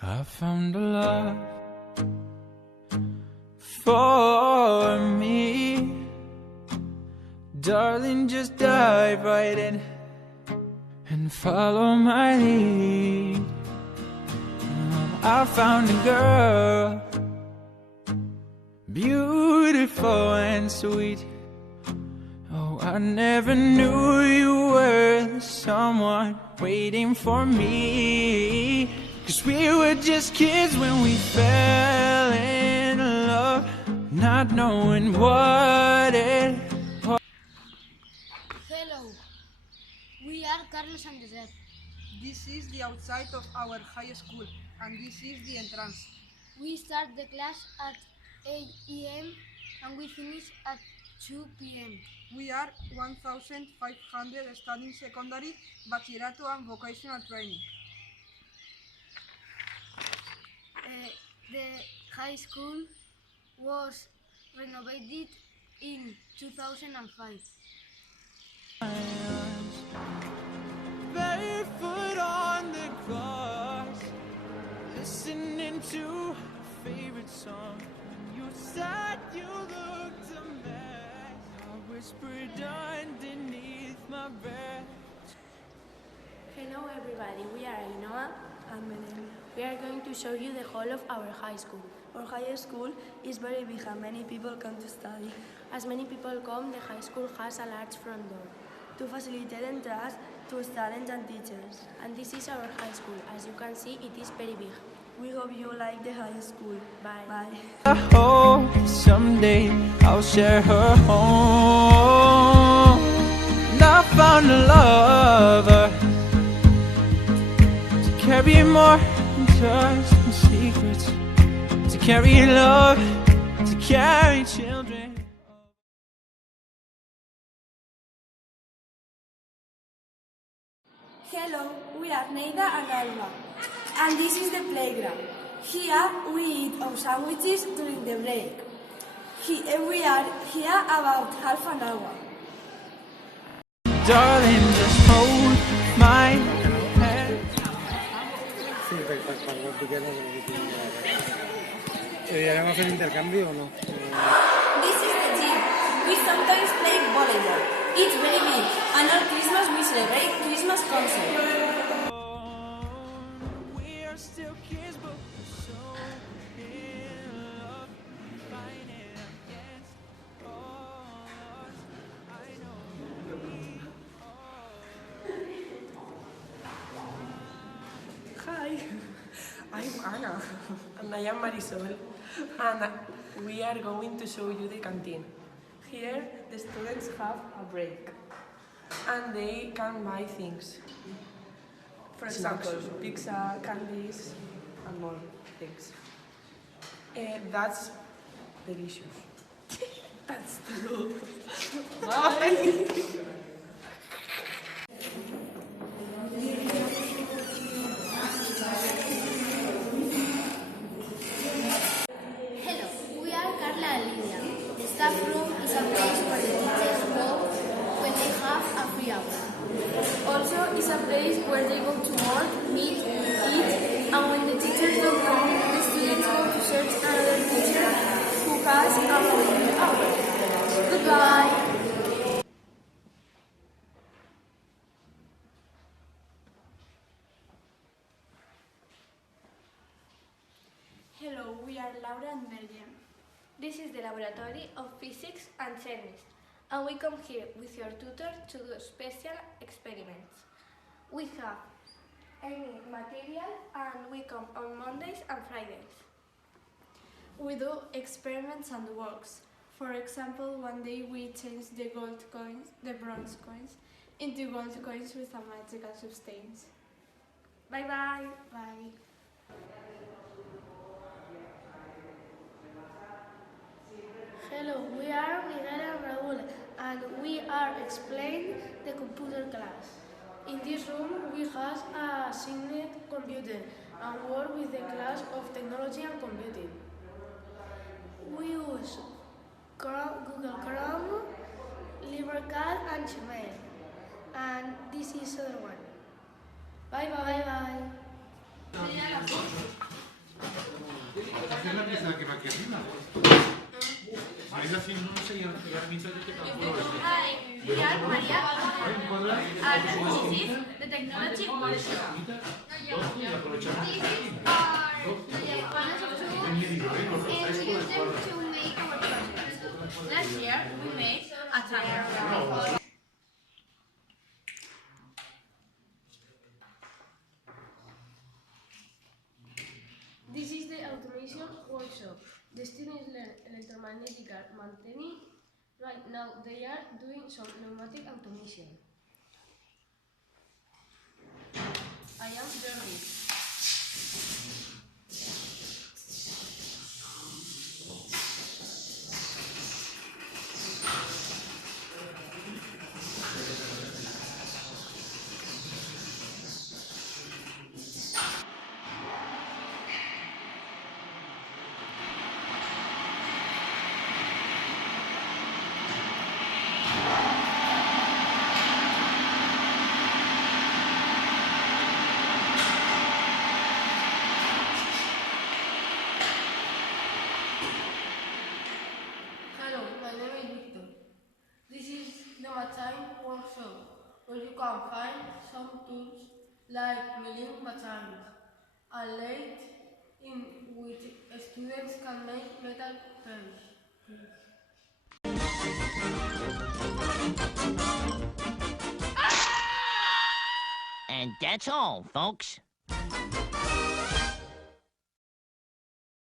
I found a love for me. Darling, just dive right in and follow my lead. I found a girl, beautiful and sweet. Oh, I never knew you were someone waiting for me. 'Cause we were just kids when we fell in love, not knowing what it was. Hello, we are Carlos and Joseph. This is the outside of our high school, and this is the entrance. We start the class at 8 a.m. and we finish at 2 p.m. We are 1,500 studying secondary, bachillerato and vocational training. The high school was renovated in 2005. Barefoot on the cross, listening to a favorite song. When you said you looked a mess, I whispered underneath my breath. Hello everybody, we are Ainhoa and Melanie. We are going to show you the whole of our high school. Our high school is very big and many people come to study. As many people come, the high school has a large front door. To facilitate entrance to students and teachers. And this is our high school. As you can see, it is very big. We hope you like the high school. Bye. Bye. I hope someday I'll share her home. And I found a lover to carry more than just my secrets, to carry love, to carry children. Hello, we are Neida and Alba. And this is the playground. Here we eat our sandwiches during the break. We are here about half an hour. Darling, just hold my hand. ¿Vamos a hacer intercambio o no? This is the gym. We sometimes play volleyball. It's very big. And on Christmas we celebrate Christmas concert. We are still kids, but we're so in love, fighting against odds. I know we Hi, I'm Anna, and I am Marisol, and we are going to show you the canteen. Here, the students have a break, and they can buy things. For example, pizza, candies, and more things. That's delicious. That's true. Bye. Hello, we are Carla and Lydia. The staff room is a place where the teachers go when they have a free hour. Also, it's a place where they go to work, meet, eat, and when the teachers don't come, the students go to search another teacher who has a free hour. Goodbye! Hello, we are Laura and Belgium. This is the laboratory of physics and chemistry, and we come here with your tutor to do special experiments. We have any material and we come on Mondays and Fridays. We do experiments and works. For example, one day we changed the gold coins, the bronze coins, into gold coins with a magical substance. Bye bye! Bye. Hello, we are Miguel and Raúl, and we are explaining the computer class. In this room, we have a assigned computer and work with the class of technology and computing. We use Google Chrome, LibreCAD, and Gmail. And this is other one. Bye bye. Bye bye. hacer la pieza que va aquí arriba. Si es así, no sé, yo la mitad de Hi, we are Maria and this is the technology workshop. This is our panels of tools and we use them to make our project. Last year we made a tire. This is the automation workshop. The students learn electromagnetic maintaining. Right now they are doing some pneumatic automation. I am Jordi. Hello, my name is Victor. This is the machine workshop where you can find some tools like milling machines, a lathe in which students can make metal frames. And that's all, folks.